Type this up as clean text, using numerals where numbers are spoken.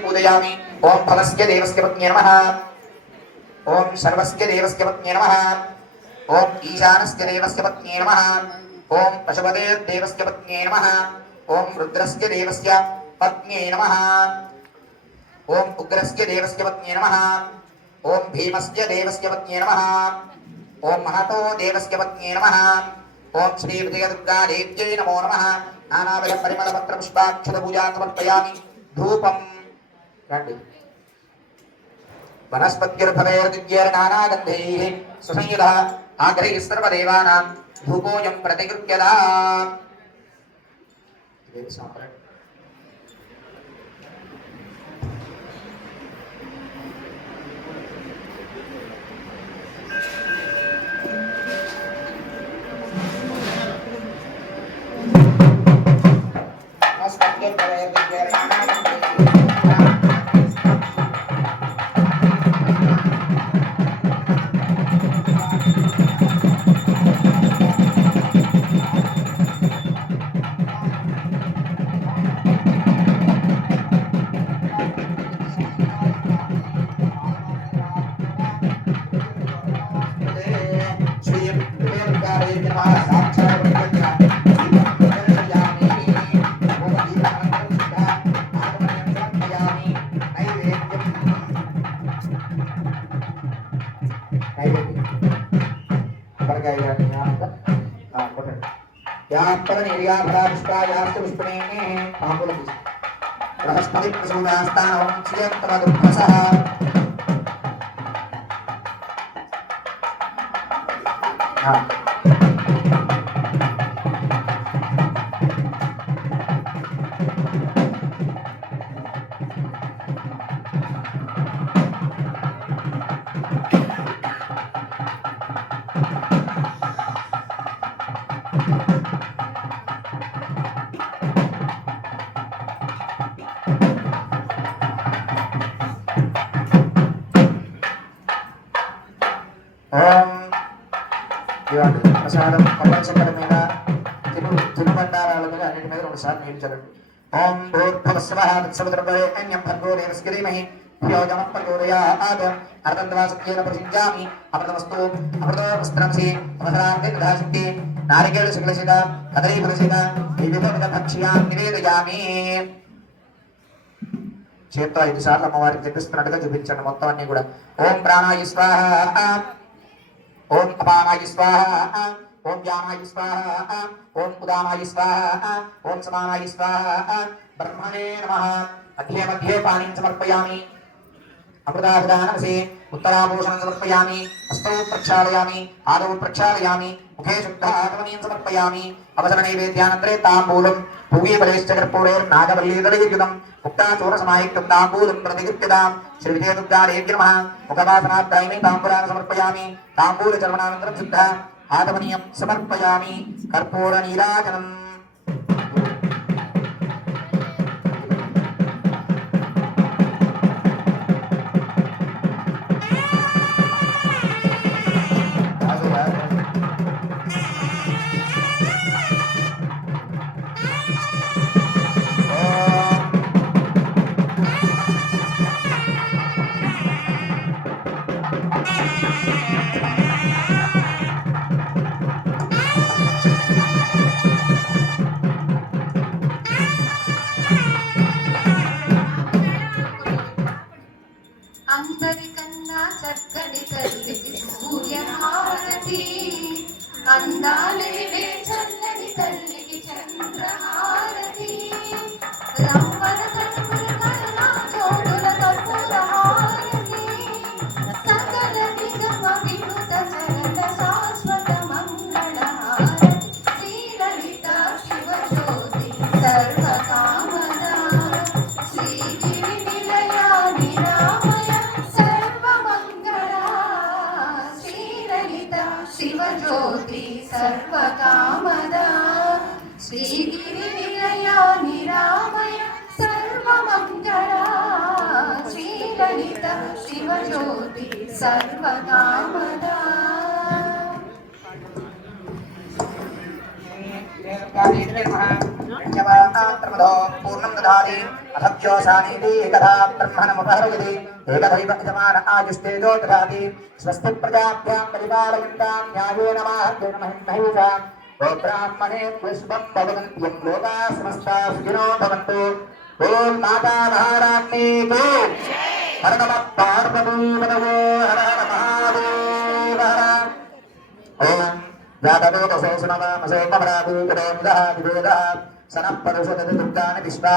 पूजयामि। ओम फलस्य देवस्य पत्न्ये नमः। ओम सर्वस्य देवस्य पत्न्ये नमः। ओम ईशानस्य देवस्य पत्न्ये नमः। ओम पशुपते देवस्य पत्न्ये नमः। ओम रुद्रस्य देवस्य पत्न्ये नमः। ओम उग्रस्य देवस्य पत्न्ये नमः। ओम भीमस्य देवस्य पत्न्ये नमः। ओम महतो देवस्य पत्न्ये नमः। ओम श्री विजयदुर्गा देव्यै नमो नमः। नानाविध परिमल पत्र पुष्पाक्षत पूजा समर्पयामि। धूपं రండి वनस्पतिर्फलैर्दिव्यैर्नानागन्धैः सुसंयुधः आग्रैः सर्वदेवानां धूपोऽयं प्रतिगृह्यता। ప్రసాదం పల్లచక్కల మీద తినుబండారాల మీద అన్నిటి మీద రెండుసార్లు నీళ్ళు చల్లండి. ఓం భూర్భువస్వః తత్సవితుర్వరేణ్యం భర్గో దేవస్య ధీమహి ధియో యో నః ప్రచోదయాత్. అర్ధంద్వా సత్యేన ప్రసిద్ధ్యామి అమృతమస్తు అమృతో వస్త్రంసి అవసరార్థే తథాశక్తి. నారికేళ శుక్లసిత కదలీ ఫలసిత వివిధ భక్ష్యాన్ నివేదయామి. చేత్తో 5 సార్లు అమ్మవారికి తెప్పిస్తున్నట్టుగా చూపించండి మొత్తం అన్ని కూడా. ఓం ప్రాణాయ స్వాహ. ओम अपानाय स्वाहा. ओम व्यानाय स्वाहा. ओम उदानाय स्वाहा. ओम समानाय स्वाहा. ब्रह्मणे नमः. मध्ये मध्ये पानीं समर्पयामि. अमृताभिधानमसि उत्तराभूषणं समर्पयामि. हस्तौ प्रक्षालयामि. आदौ प्रक्षालयामि. मुखे शुद्धात्मनीं समर्पयामि. अवसरनैवेद्यानन्तरे ताम्बूलं भूमिफलैश्च कर्पूरैर्नागवल्लीदलैर्युतं मुक्ताचूर्णसमायुक्तं ताम्बूलं प्रतिगृह्यतां. श्रीविजयदुर्गादेव्यै नमः. मुखवासनात्रायिणी ताम्बूलानि समर्पयामि. ताम्बूलचर्वणानन्तरं शुद्धः आत्मनीयं समर्पयामि. कर्पूरनीराजनम्. అందరికన్నా చక్కని తల్లికి సూర్యహారతి. అందాలే చల్లని తల్లికి చంద్రహారతి. రమ్మల కనుమల కరుణా జోడుల కర్పూర హారతి. సకల నిగమ వినుత చరణ శాశ్వత మంగళ హారతి. శ్రీలలిత శివజ్యోతి సర్వకామద శ్రీగిరి నిలయా నిరామయ సర్వమంగళ. శ్రీలలిత శివజ్యోతి సర్వకామద శ్రీగిరి నిలయా నిరామయ సర్వమంగళ. శ్రీలలిత శివజ్యోతి సర్వకామద. देवकादेवी नमः। पूर्णान्तर्मधो पूर्णं ददाति अथव्योसानीति एकधा ब्रह्मणमुपहरयति एकदैव यजमान आयुष्तेजो ददाति स्वस्ति प्रजाभ्यां परिपालयन्तां न्यायेन मार्गेण महिषा ओ ब्राह्मणे पुष्पं भवन्त्यं लोकाः समस्ताः सुखिनो भवन्तु ॐ माता महाराज्ञी को हर नमः पार्वतीपतये हर हर महादेव हर ॐ जातवेदसो सुनवामसो ममराभूतोऽन्धः विवेदः सनः परुषदति दुर्गाणि विश्वा